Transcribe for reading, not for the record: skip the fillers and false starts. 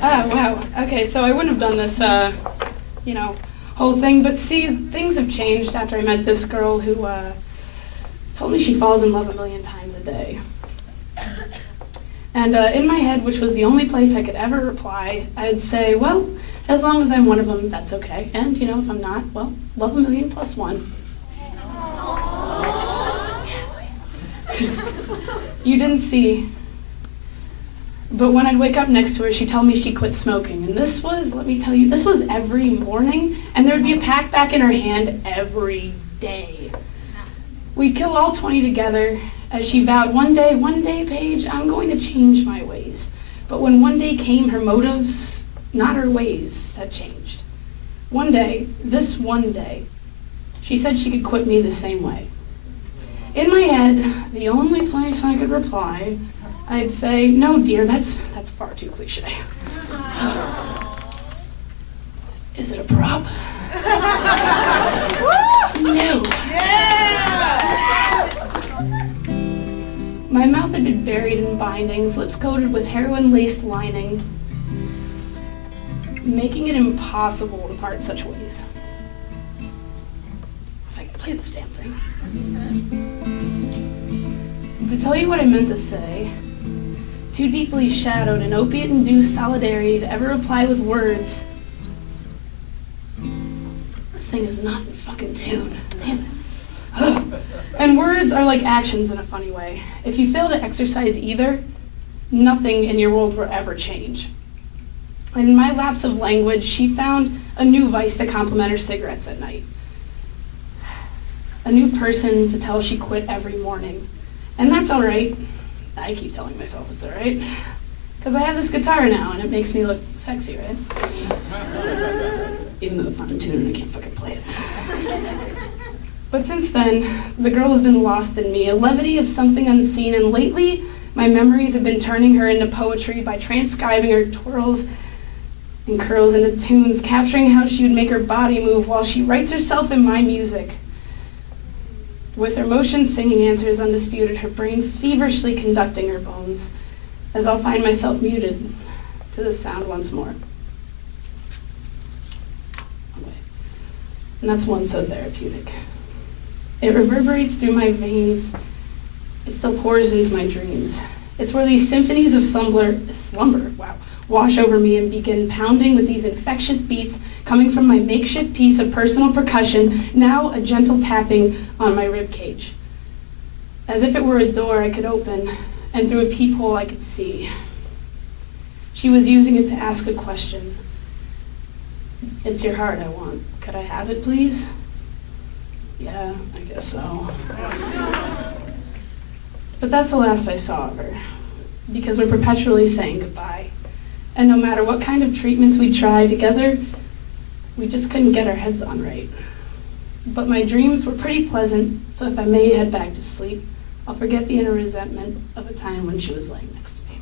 Wow. Okay, so I wouldn't have done this, whole thing, but see, things have changed after I met this girl who, told me she falls in love a million times a day. And in my head, which was the only place I could ever reply, I'd say, well, as long as I'm one of them, that's okay. And, if I'm not, well, love a million plus one. You didn't see. But when I'd wake up next to her, she'd tell me she quit smoking. And this was, let me tell you, this was every morning, and there'd be a pack back in her hand every day. We'd kill all 20 together, as she vowed, one day, Paige, I'm going to change my ways. But when one day came, her motives, not her ways, had changed. One day, this one day, she said she could quit me the same way. In my head, the only place I could reply, I'd say, no, dear, that's far too cliche. Is it a prop? No. My mouth had been buried in bindings, lips coated with heroin-laced lining, making it impossible to part such ways. If I could play this damn thing. To tell you what I meant to say, too deeply shadowed in opiate-induced solidarity to ever reply with words. This thing is not in fucking tune. Damn it. Ugh. And words are like actions in a funny way. If you fail to exercise either, nothing in your world will ever change. And in my lapse of language, she found a new vice to complement her cigarettes at night. A new person to tell she quit every morning. And that's all right. I keep telling myself it's all right. Because I have this guitar now, and it makes me look sexy, right? Even though it's not in tune and I can't fucking play it. But since then, the girl has been lost in me, a levity of something unseen, and lately, my memories have been turning her into poetry by transcribing her twirls and curls into tunes, capturing how she would make her body move while she writes herself in my music. With her motion, singing answers undisputed, her brain feverishly conducting her bones, as I'll find myself muted to the sound once more. And that's one so therapeutic. It reverberates through my veins. It still pours into my dreams. It's where these symphonies of slumber, wash over me and begin pounding with these infectious beats coming from my makeshift piece of personal percussion, now a gentle tapping on my rib cage. As if it were a door I could open, and through a peephole I could see. She was using it to ask a question. It's your heart I want. Could I have it, please? Yeah, I guess so. But that's the last I saw of her, because we're perpetually saying goodbye. And no matter what kind of treatments we tried together, we just couldn't get our heads on right. But my dreams were pretty pleasant, so if I may head back to sleep, I'll forget the inner resentment of a time when she was laying next to me.